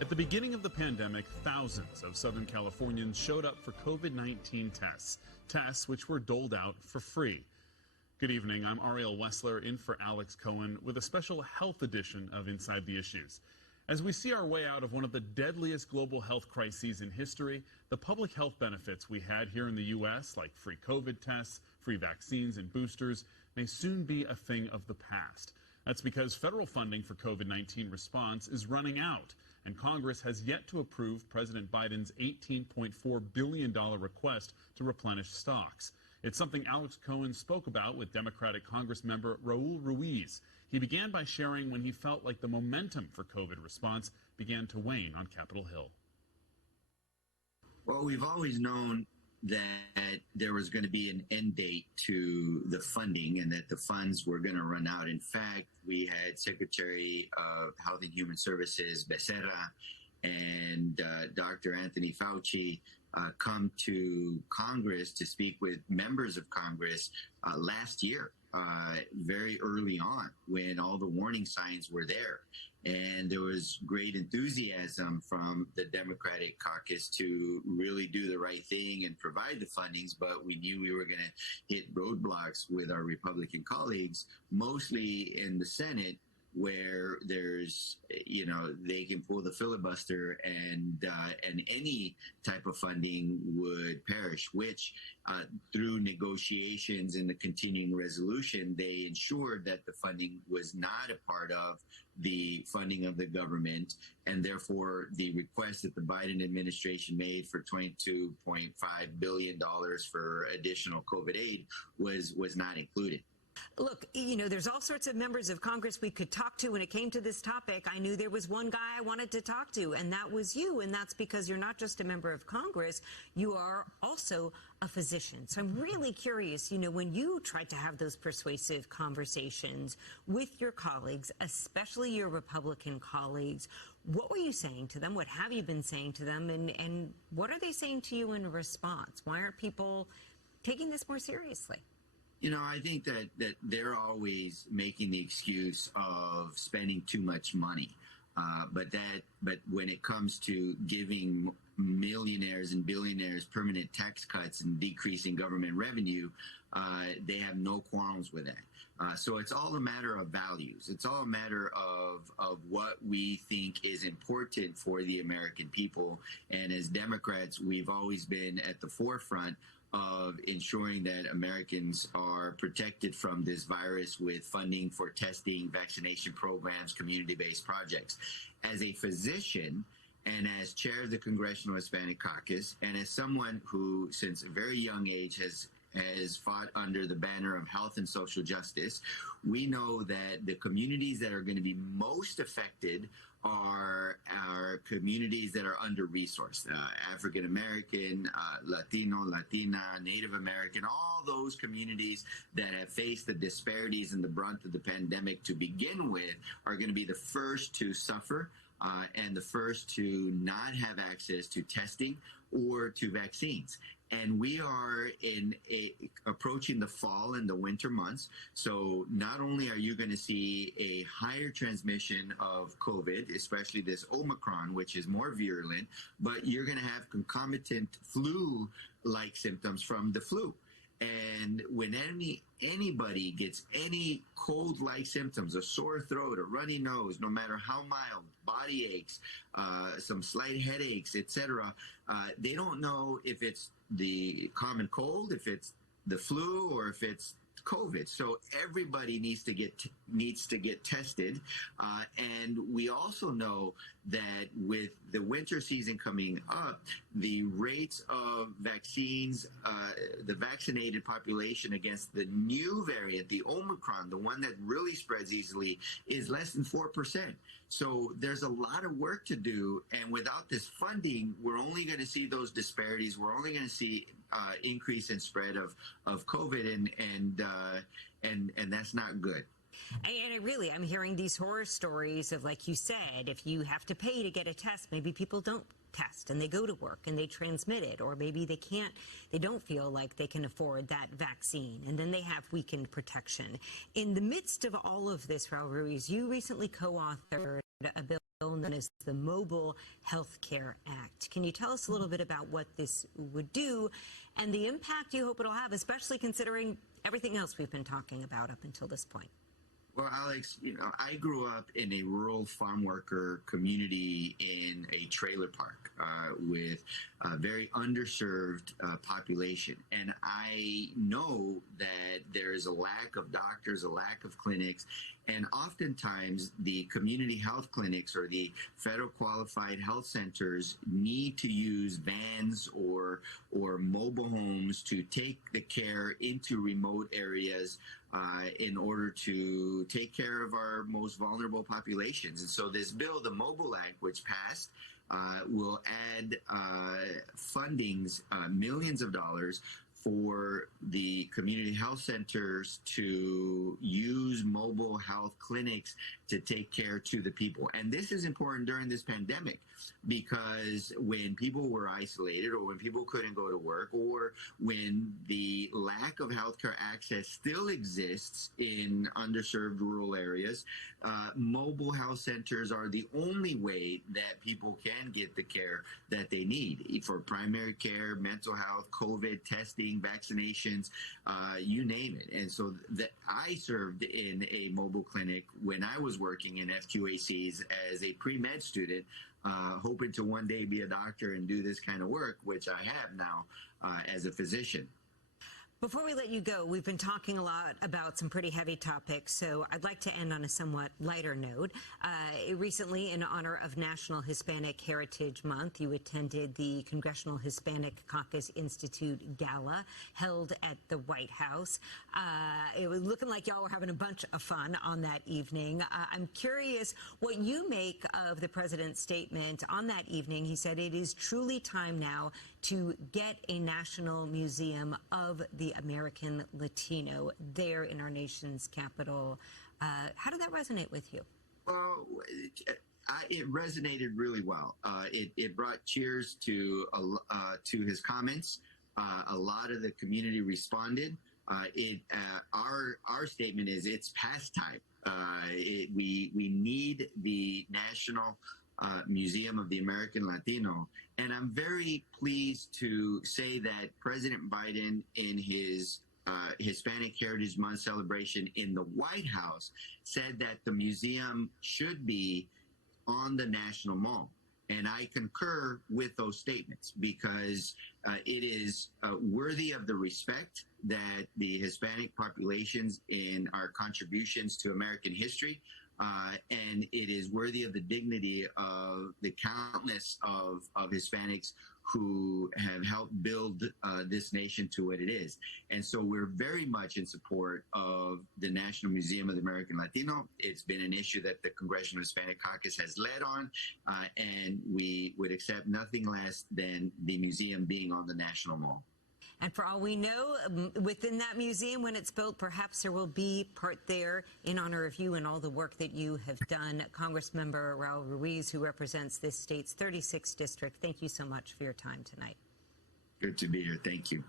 At the beginning of the pandemic, thousands of Southern Californians showed up for COVID-19 tests which were doled out for free. Good evening, I'm Ariel Wessler in for Alex Cohen with a special health edition of Inside the Issues. As we see our way out of one of the deadliest global health crises in history, the public health benefits we had here in the U.S., like free COVID tests, free vaccines and boosters, may soon be a thing of the past. That's because federal funding for COVID-19 response is running out, and Congress has yet to approve President Biden's $18.4 billion request to replenish stocks. It's something Alex Cohen spoke about with Democratic Congressmember Raul Ruiz. He began by sharing when he felt like the momentum for COVID response began to wane on Capitol Hill. Well, we've always known that there was going to be an end date to the funding and that the funds were going to run out. In fact, we had Secretary of Health and Human Services Becerra and Dr. Anthony Fauci come to Congress to speak with members of Congress last year, very early on, when all the warning signs were there. And there was great enthusiasm from the Democratic caucus to really do the right thing and provide the fundings, but we knew we were going to hit roadblocks with our Republican colleagues, mostly in the Senate, where there's, they can pull the filibuster and any type of funding would perish, which through negotiations in the continuing resolution, they ensured that the funding was not a part of the funding of the government, and therefore the request that the Biden administration made for $22.5 billion for additional COVID aid was not included. Look, there's all sorts of members of Congress we could talk to when it came to this topic. I knew there was one guy I wanted to talk to, and that was you. And that's because you're not just a member of Congress, you are also a physician. So I'm really curious, when you tried to have those persuasive conversations with your colleagues, especially your Republican colleagues, what were you saying to them? What have you been saying to them? And what are they saying to you in response? Why aren't people taking this more seriously? I think that they're always making the excuse of spending too much money. But when it comes to giving millionaires and billionaires permanent tax cuts and decreasing government revenue, they have no qualms with that. So it's all a matter of values. It's all a matter of what we think is important for the American people. And as Democrats, we've always been at the forefront of ensuring that Americans are protected from this virus with funding for testing, vaccination programs, community-based projects. As a physician and as chair of the Congressional Hispanic Caucus, and as someone who, since a very young age, has fought under the banner of health and social justice, we know that the communities that are going to be most affected are our communities that are under-resourced, African American, Latino, Latina, Native American, all those communities that have faced the disparities and the brunt of the pandemic to begin with are going to be the first to suffer and the first to not have access to testing or to vaccines. And we are approaching the fall and the winter months. So not only are you going to see a higher transmission of COVID, especially this Omicron, which is more virulent, but you're going to have concomitant flu-like symptoms from the flu. And when anybody gets any cold-like symptoms, a sore throat, a runny nose, no matter how mild, body aches, some slight headaches, etc., they don't know if it's the common cold, if it's the flu, or if it's COVID. So everybody needs to get tested. And we also know that with the winter season coming up, the rates of vaccines, the vaccinated population against the new variant, the Omicron, the one that really spreads easily, is less than 4%. So there's a lot of work to do. And without this funding, we're only going to see those disparities. We're only going to see increase in spread of COVID, and that's not good. And I'm hearing these horror stories of, like you said, if you have to pay to get a test, maybe people don't test and they go to work and they transmit it, or maybe they don't feel like they can afford that vaccine, and then they have weakened protection. In the midst of all of this, Raul Ruiz, you recently co-authored a bill known as the Mobile Health Care Act. Can you tell us a little bit about what this would do and the impact you hope it'll have, especially considering everything else we've been talking about up until this point? Well, Alex, I grew up in a rural farm worker community in a trailer park with a very underserved population. And I know that there is a lack of doctors, a lack of clinics, and oftentimes the community health clinics or the federal qualified health centers need to use vans or mobile homes to take the care into remote areas in order to take care of our most vulnerable populations. And so this bill, the Mobile Act, which passed, will add fundings, millions of dollars, for the community health centers to use mobile health clinics to take care to the people. And this is important during this pandemic because when people were isolated or when people couldn't go to work or when the lack of healthcare access still exists in underserved rural areas, mobile health centers are the only way that people can get the care that they need for primary care, mental health, COVID testing, vaccinations, you name it. And so I served in a mobile clinic when I was working in FQACs as a pre-med student, hoping to one day be a doctor and do this kind of work, which I have now as a physician. Before we let you go, we've been talking a lot about some pretty heavy topics, so I'd like to end on a somewhat lighter note. Recently, in honor of National Hispanic Heritage Month, you attended the Congressional Hispanic Caucus Institute Gala held at the White House. It was looking like y'all were having a bunch of fun on that evening. I'm curious what you make of the president's statement on that evening. He said it is truly time now to get a national museum of the American Latino there in our nation's capital. How did that resonate with you? Well, it resonated really well. It brought cheers to his comments. A lot of the community responded. Our statement is it's past time. We need the National Museum of the American Latino. And I'm very pleased to say that President Biden, in his Hispanic Heritage Month celebration in the White House, said that the museum should be on the National Mall. And I concur with those statements because it is worthy of the respect that the Hispanic populations in our contributions to American history, and it is worthy of the dignity of the countless of Hispanics who have helped build this nation to what it is. And so we're very much in support of the National Museum of the American Latino. It's been an issue that the Congressional Hispanic Caucus has led on, and we would accept nothing less than the museum being on the National Mall. And for all we know, within that museum, when it's built, perhaps there will be part there in honor of you and all the work that you have done. Congressmember Raul Ruiz, who represents this state's 36th district, thank you so much for your time tonight. Good to be here. Thank you.